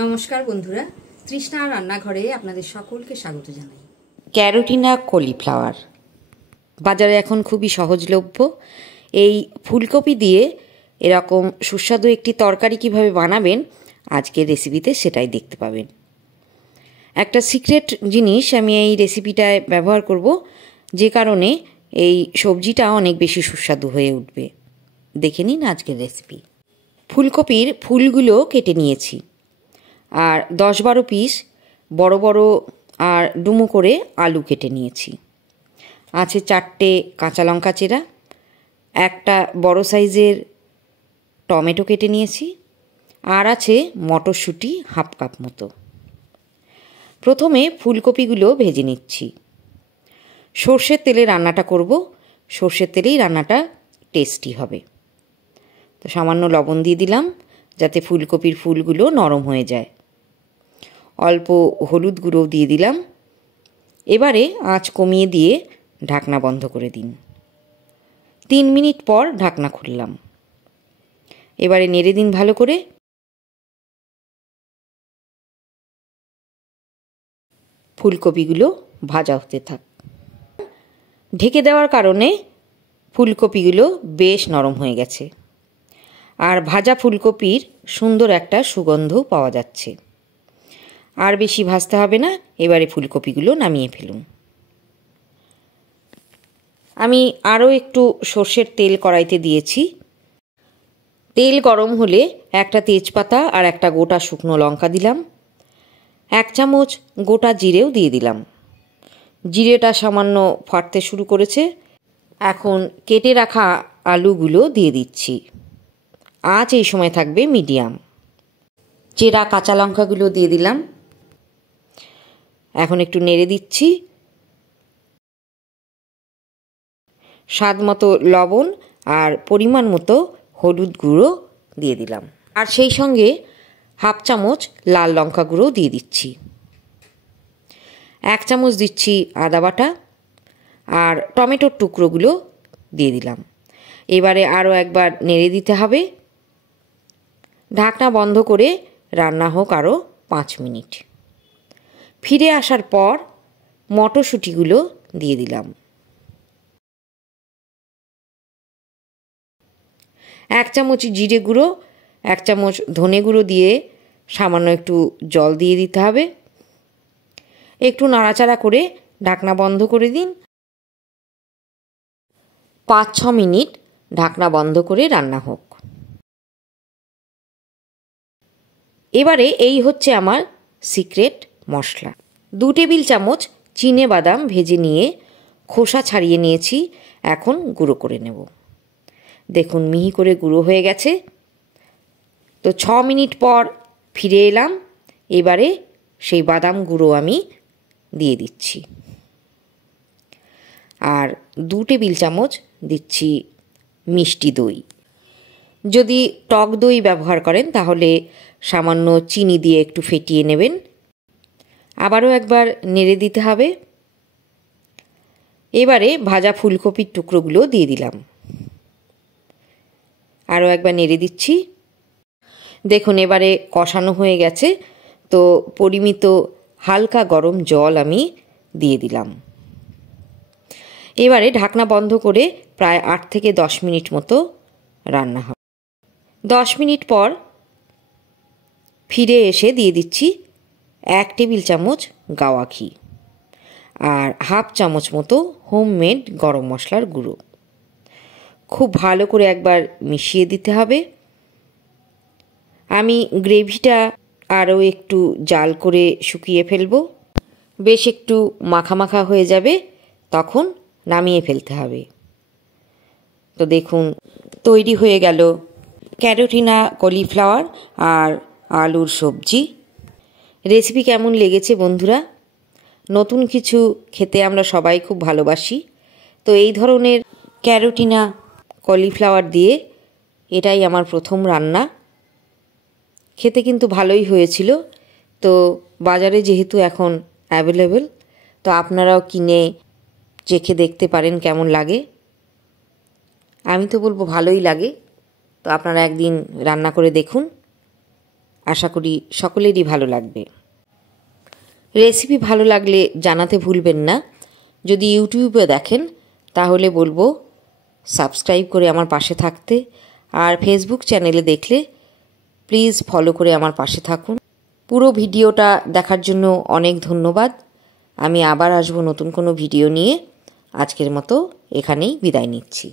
নমস্কার বন্ধুরা, তৃষ্ণা রান্নাঘরে আপনাদের সকলকে স্বাগত জানাই। ক্যারোটিনা কলিফ্লাওয়ার বাজারে এখন খুবই সহজলভ্য। এই ফুলকপি দিয়ে এরকম সুস্বাদু একটি তরকারি কিভাবে বানাবেন আজকের রেসিপিতে সেটাই দেখতে পাবেন। একটা সিক্রেট জিনিস আমি এই রেসিপিটায় ব্যবহার করব, যে কারণে এই সবজিটা অনেক বেশি সুস্বাদু হয়ে উঠবে। দেখে নিন আজকের রেসিপি। ফুলকপির ফুলগুলো কেটে নিয়েছি, আর 10-12 পিস বড় বড় আর ডুমো করে আলু কেটে নিয়েছি। আছে 4টে কাঁচা লঙ্কা চেরা, একটা বড় সাইজের টমেটো কেটে নিয়েছি, আর আছে মটরশুঁটি হাফ কাপ মতো। প্রথমে ফুলকপিগুলো ভেজে নিচ্ছি। সর্ষের তেলে রান্নাটা করব, সর্ষের তেলেই রান্নাটা টেস্টি হবে। তো সামান্য লবণ দিয়ে দিলাম যাতে ফুলকপির ফুলগুলো নরম হয়ে যায়। অল্প হলুদ গুঁড়ো দিয়ে দিলাম। এবারে আঁচ কমিয়ে দিয়ে ঢাকনা বন্ধ করে দিন। 3 মিনিট পর ঢাকনা খুললাম। এবারে নেড়ে দিন ভালো করে। ফুলকপিগুলো ভাজা হতে থাক। ঢেকে দেওয়ার কারণে ফুলকপিগুলো বেশ নরম হয়ে গেছে, আর ভাজা ফুলকপির সুন্দর একটা সুগন্ধও পাওয়া যাচ্ছে। আর বেশি ভাজতে হবে না। এবারে ফুলকপিগুলো নামিয়ে ফেলুন। আমি আরও একটু সর্ষের তেল কড়াইতে দিয়েছি। তেল গরম হলে একটা তেজপাতা আর একটা গোটা শুকনো লঙ্কা দিলাম। 1 চামচ গোটা জিরেও দিয়ে দিলাম। জিরেটা সামান্য ফাটতে শুরু করেছে। এখন কেটে রাখা আলুগুলো দিয়ে দিচ্ছি। আঁচ এই সময় থাকবে মিডিয়াম। চেরা কাঁচা লঙ্কাগুলো দিয়ে দিলাম। এখন একটু নেড়ে দিচ্ছি। স্বাদ মতো লবণ আর পরিমাণ মতো হলুদ গুঁড়ো দিয়ে দিলাম, আর সেই সঙ্গে হাফ চামচ লাল লঙ্কা গুঁড়ো দিয়ে দিচ্ছি। 1 চামচ দিচ্ছি আদা বাটা, আর টমেটোর টুকরোগুলো দিয়ে দিলাম। এবারে আরও একবার নেড়ে দিতে হবে। ঢাকনা বন্ধ করে রান্না হোক আরও 5 মিনিট। ফিরে আসার পর মটরশুঁটিগুলো দিয়ে দিলাম। 1 চামচ জিরে গুঁড়ো, 1 চামচ ধনে গুঁড়ো দিয়ে সামান্য একটু জল দিয়ে দিতে হবে। একটু নাড়াচাড়া করে ঢাকনা বন্ধ করে দিন। 5-6 মিনিট ঢাকনা বন্ধ করে রান্না হোক। এবারে এই হচ্ছে আমার সিক্রেট মশলা। 2 টেবিল চামচ চিনে বাদাম ভেজে নিয়ে খোসা ছাড়িয়ে নিয়েছি। এখন গুঁড়ো করে নেব। দেখুন মিহি করে গুঁড়ো হয়ে গেছে। তো 6 মিনিট পর ফিরে এলাম। এবারে সেই বাদাম গুঁড়ো আমি দিয়ে দিচ্ছি, আর 2 টেবিল চামচ দিচ্ছি মিষ্টি দই। যদি টক দই ব্যবহার করেন তাহলে সামান্য চিনি দিয়ে একটু ফেটিয়ে নেবেন। আবারও একবার নেড়ে দিতে হবে। এবারে ভাজা ফুলকপির টুকরোগুলো দিয়ে দিলাম। আরও একবার নেড়ে দিচ্ছি। দেখুন এবারে কষানো হয়ে গেছে। তো পরিমিত হালকা গরম জল আমি দিয়ে দিলাম। এবারে ঢাকনা বন্ধ করে প্রায় 8 থেকে 10 মিনিট মতো রান্না হবে। 10 মিনিট পর ফিরে এসে দিয়ে দিচ্ছি 1 টেবিল চামচ গাওয়া ঘি, আর হাফ চামচ মতো হোমমেড গরম মশলার গুঁড়ো। খুব ভালো করে একবার মিশিয়ে দিতে হবে। আমি গ্রেভিটা আরও একটু জাল করে শুকিয়ে ফেলব। বেশ একটু মাখা মাখা হয়ে যাবে, তখন নামিয়ে ফেলতে হবে। তো দেখুন তৈরি হয়ে গেল ক্যারোটিনা কলিফ্লাওয়ার আর আলুর সবজি। রেসিপি কেমন লেগেছে বন্ধুরা? নতুন কিছু খেতে আমরা সবাই খুব ভালোবাসি। তো এই ধরনের ক্যারোটিনা কলিফ্লাওয়ার দিয়ে এটাই আমার প্রথম রান্না। খেতে কিন্তু ভালোই হয়েছিল। তো বাজারে যেহেতু এখন অ্যাভেলেবেল, তো আপনারাও কিনে চেখে দেখতে পারেন কেমন লাগে। আমি তো বলবো ভালোই লাগে। তো আপনারা একদিন রান্না করে দেখুন। আশা করি সকলেরই ভালো লাগবে। রেসিপি ভালো লাগলে জানাতে ভুলবেন না। যদি ইউটিউবে দেখেন তাহলে বলবো সাবস্ক্রাইব করে আমার পাশে থাকতে, আর ফেসবুক চ্যানেলে দেখলে প্লিজ ফলো করে আমার পাশে থাকুন। পুরো ভিডিওটা দেখার জন্য অনেক ধন্যবাদ। আমি আবার আসবো নতুন কোনো ভিডিও নিয়ে। আজকের মতো এখানেই বিদায় নিচ্ছি।